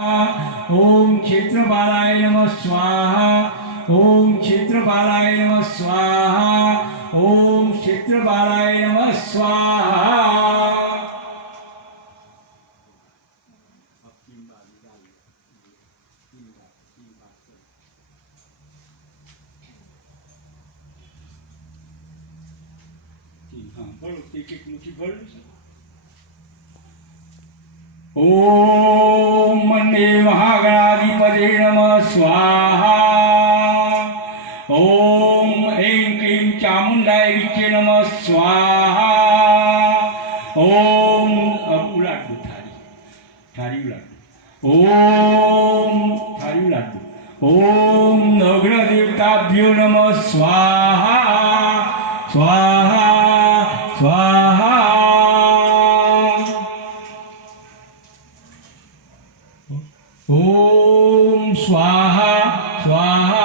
ओम क्षेत्रपालाय नमः स्वाहा। ओम क्षेत्रपालाय नमः स्वाहा। ओम क्षेत्रपालाय नमः स्वाहा। ओम मन्ये महागणाधिपते नमः स्वाहा। ओम ऐं क्लीं चामुंडाय विच्चे नमः स्वाहा। ओम उलाटू थारी उलाटू। ओम थारी उलाटू। ओम नवग्रह देवताभ्यो नमः स्वाहा स्वाहा स्वाहा। ओम स्वाहा स्वाहा